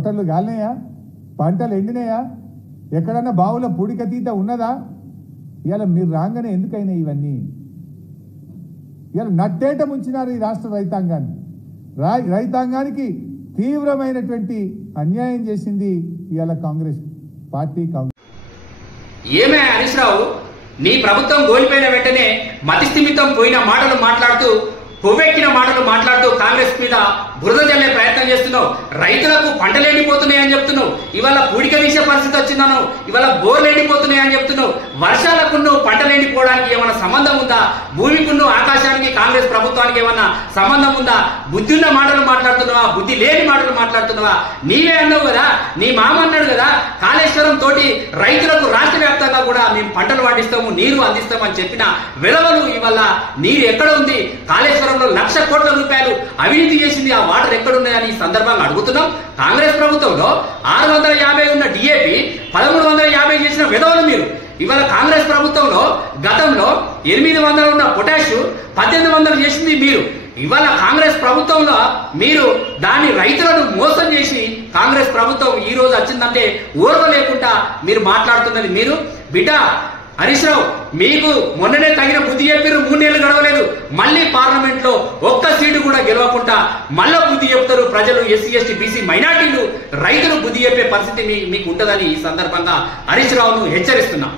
మోటార్లు గాలినాయా? పంటలు ఎండినాయా? ఎక్కడన్నా బావుల పూడికతీత ఉన్నదా? ఇవాళ మీరు రాగానే ఎందుకైనా ఇవన్నీ? ఇవాళ నట్టేట ముంచినారు ఈ రాష్ట్ర రైతాంగాన్ని. రైతాంగానికి తీవ్రమైనటువంటి అన్యాయం చేసింది ఇవాళ కాంగ్రెస్ పార్టీ. ఏమే హరీష్ రావు, నీ ప్రభుత్వం కోల్పోయిన వెంటనే మతిస్థిమితం పోయిన మాటలు మాట్లాడుతూ, కొవ్వెక్కిన మాటలు మాట్లాడుతూ కాంగ్రెస్ మీద బురద జల్లే ప్రయత్నం చేస్తున్నావు. రైతులకు పంటలు ఎండిపోతున్నాయని చెప్తున్నావు. ఇవాళ పూడిక తీసే పరిస్థితి వచ్చిందను. ఇవాళ బోర్లు ఎండిపోతున్నాయని చెప్తున్నావు. వర్షాలకు పంటలు ఎండిపోవడానికి ఏమైనా సంబంధం ఉందా? భూమికును ఆకాశానికి కాంగ్రెస్ ప్రభుత్వానికి ఏమన్నా సంబంధం ఉందా? బుద్ధి ఉన్న మాటలు మాట్లాడుతున్నావా? బుద్ధి లేని మాటలు మాట్లాడుతున్నావా? నీవే అన్నావు కదా, నీ మామ అన్నాడు కదా, కాళేశ్వరం తోటి రైతులకు రాష్ట్ర వ్యాప్తంగా కూడా మేము పంటలు పండిస్తాము, నీరు అందిస్తామని చెప్పిన విలువలు ఇవాళ నీరు ఎక్కడ ఉంది? కాళేశ్వరంలో 1,00,000 కోట్ల రూపాయలు అవినీతి చేసింది. ఆ వాటర్ ఎక్కడున్నాయని ఈ సందర్భంగా అడుగుతున్నాం. కాంగ్రెస్ ప్రభుత్వంలో 650 ఉన్న డిఏపి 1350 చేసిన విధవలు మీరు. ఇవాళ కాంగ్రెస్ ప్రభుత్వంలో గతంలో 800 ఉన్న పొటాష్ 1800 చేసింది మీరు. ఇవాళ కాంగ్రెస్ ప్రభుత్వంలో మీరు దాన్ని రైతులను మోసం చేసి కాంగ్రెస్ ప్రభుత్వం ఈ రోజు వచ్చిందంటే ఓర్వ లేకుండా మీరు మాట్లాడుతున్నది మీరు. బిడ్డ హరీష్ రావు, మీకు మొన్ననే తగిన బుద్ధి చెప్పారు. 3 నెలలు గడవలేదు, మళ్ళీ పార్లమెంట్ లో ఒక్క సీటు కూడా గెలవకుండా మళ్ళా బుద్ధి చెప్తారు. ప్రజలు, ఎస్సీ ఎస్టీ బీసీ మైనార్టీలు, రైతులు బుద్ధి చెప్పే పరిస్థితి మీకు ఉంటుందని ఈ సందర్భంగా హరీష్ రావును హెచ్చరిస్తున్నాం.